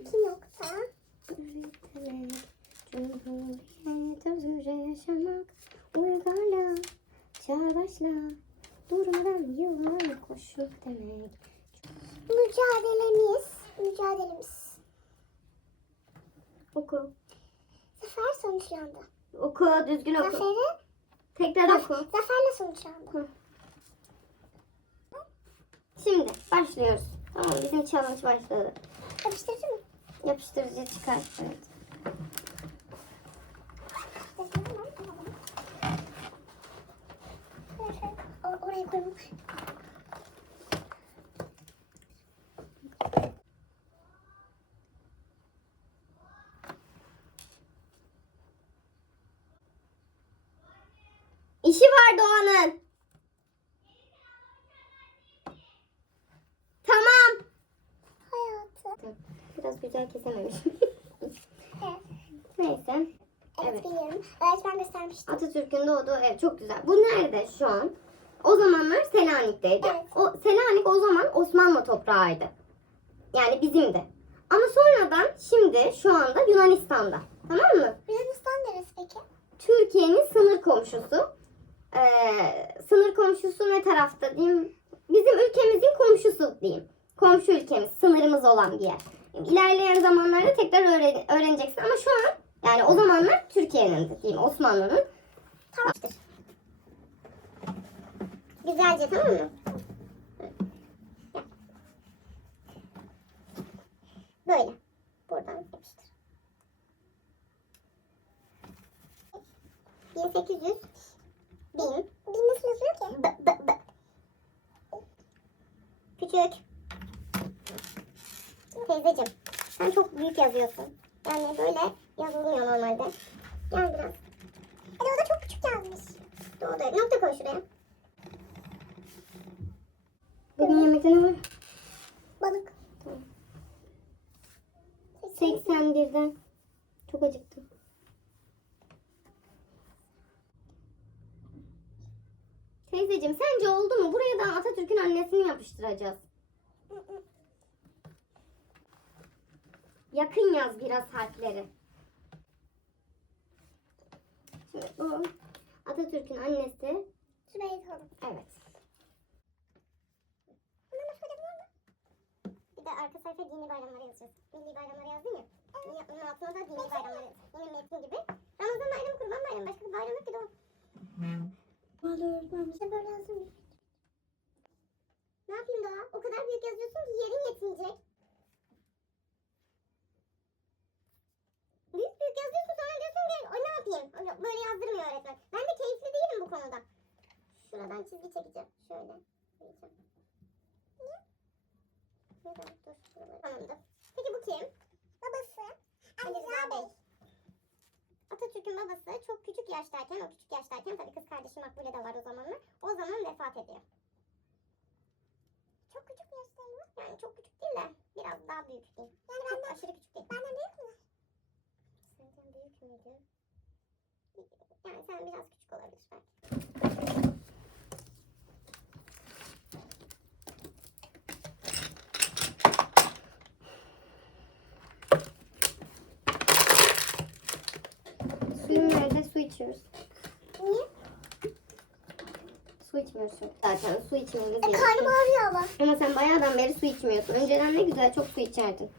İki nokta. Cumhuriyet özgürce yaşamak, uygarla, çağdaşla, durmadan yıllar koşmak demek. Mücadelemiz. Mücadelemiz. Oku. Zafer sonuçlandı. Oku, düzgün oku. Zaferi Tekrar oku. zaferle sonuçlandı. Şimdi başlıyoruz. Tamam bizim challenge başladı. Yapıştırıcı mı? Yapıştırıcı çıkar. Evet. Oraya koyalım. İşi var Doğan'ın. Tamam. Hayatı. Biraz güzel kesememiş. Evet. Neyse. Evet, Evet. biliyorum. Öğretmen göstermişti. Atatürk'ün doğduğu ev çok güzel. Bu nerede şu an? O zamanlar Selanik'teydi. Evet. O Selanik o zaman Osmanlı toprağıydı. Yani bizimdi. Ama sonradan şimdi şu anda Yunanistan'da. Tamam mı? Yunanistan neresi peki? Türkiye'nin sınır komşusu. Ee, sınır komşusu ne tarafta diyeyim? Bizim ülkemizin komşusu diyeyim. Komşu ülkemiz, sınırımız olan bir yer. İlerleyen zamanlarda tekrar öğren- öğreneceksin ama şu an yani o zamanlar Türkiye'nin diyeyim Osmanlı'nın. Tamamdır. Güzelce tamam mı? Böyle. Buradan yapıştır. 1800 bin Bin nasıl yazılıyor ki? b, b, b. Küçük. Teyzeciğim sen çok büyük yazıyorsun. Yani böyle yazılmıyor normalde. Gel biraz. Hadi o da çok küçük yazmış. Doğru. Nokta koy şuraya. Bugün yemekte ne var? Balık. 81'den. Çok acıktım. Teyzeciğim sence oldu mu? Buraya da Atatürk'ün annesini yapıştıracağız. Yakın yaz biraz harfleri. Şimdi bu Atatürk'ün annesi. Zübeyir Hanım. Evet. Bir de arka sayfa dini bayramları yazacağız. Milli bayramları yazdın ya. Evet. Onun altına da dini bayramları yaz. Yine metin gibi. Ramazan bayramı, kurban bayramı. Başka bir bayram yok ki de o. Vallahi öğretmen bize böyle yazmıyor. Ne yapayım daha? O kadar büyük yazıyorsun ki yerin yetmeyecek. Büyük büyük yazıyorsun sonra diyorsun ki o ne yapayım? Öyle- Böyle yazdırmıyor öğretmen. Ben de keyifli değilim bu konuda. Şuradan çizgi çekeceğim. Şöyle. Çekeceğim. Niye? Neden? Dur. Tamamdır. Peki bu kim? Babası. Ali Rıza Bey. Atatürk'ün babası çok küçük yaştayken, o küçük yaştayken tabii kız kardeşi Makbule de var o zamanlar. O zaman vefat ediyor. Çok küçük bir yaştayım. Yani çok küçük değil de biraz daha büyük diyeyim. Yani Çok benden, aşırı küçük değil. benden büyük mü? Senden büyük müydü? Yani sen biraz küçük olabilir belki. Suyun nerede? Su içiyoruz. Niye? Su içmiyorsun. Zaten su içmemiz E, karnım gerekiyor. ağrıyor ama. Ama sen bayağıdan beri su içmiyorsun. Önceden ne güzel çok su içerdin.